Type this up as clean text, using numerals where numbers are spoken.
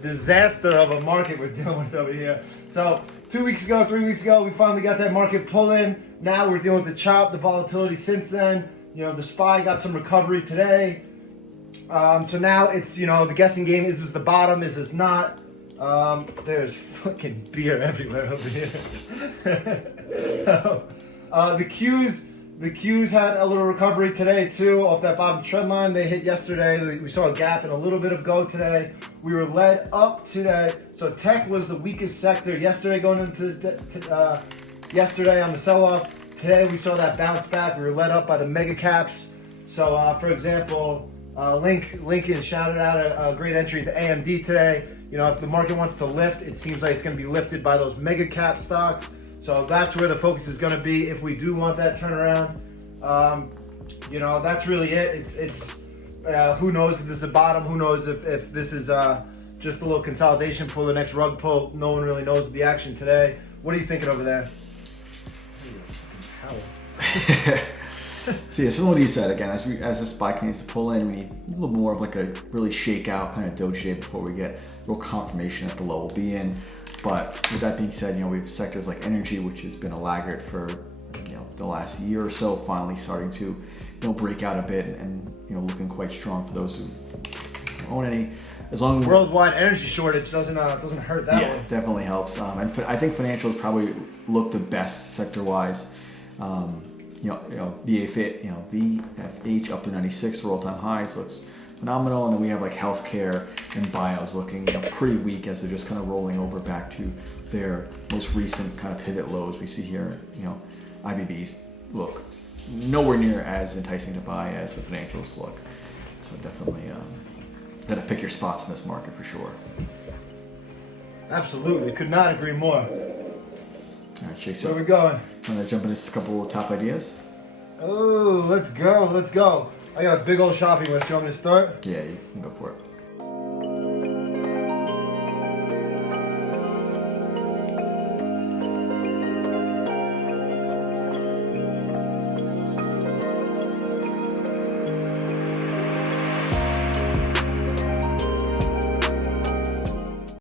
disaster of a market we're dealing with over here. So 3 weeks ago, we finally got that market pull in. Now we're dealing with the chop, the volatility since then. The SPY got some recovery today. So now it's, the guessing game. Is this the bottom? Is this not? There's fucking beer everywhere over here. The Qs had a little recovery today too off that bottom trend line they hit yesterday. We saw a gap and a little bit of go today. We were led up today. So tech was the weakest sector yesterday going into yesterday on the sell-off. Today we saw that bounce back. We were led up by the mega caps. So for example, Lincoln shouted out a great entry into AMD today. If the market wants to lift, it seems like it's going to be lifted by those mega cap stocks. So that's where the focus is going to be if we do want that turnaround. That's really it. It's who knows if this is a bottom? Who knows if this is just a little consolidation for the next rug pull? No one really knows the action today. What are you thinking over there? So yeah, similar to what you said, again, as the SPY continues to pull in, we need a little more of like a really shakeout kind of doji day before we get real confirmation that the low will be in. But with that being said, we have sectors like energy, which has been a laggard for the last year or so, finally starting to break out a bit and looking quite strong for those who own any. As long as worldwide energy shortage doesn't hurt that one. Yeah, definitely helps. And I think financials probably look the best sector wise. VFH up to 96 for all-time highs looks phenomenal, and then we have like healthcare and bios looking pretty weak as they're just kind of rolling over back to their most recent kind of pivot lows. We see here, IBBs look nowhere near as enticing to buy as the financials look. So definitely got to pick your spots in this market for sure. Absolutely, could not agree more. All right, Shake. Where are we going? Want to jump into a couple of top ideas? Oh, let's go. I got a big old shopping list. You want me to start? Yeah, you can go for it.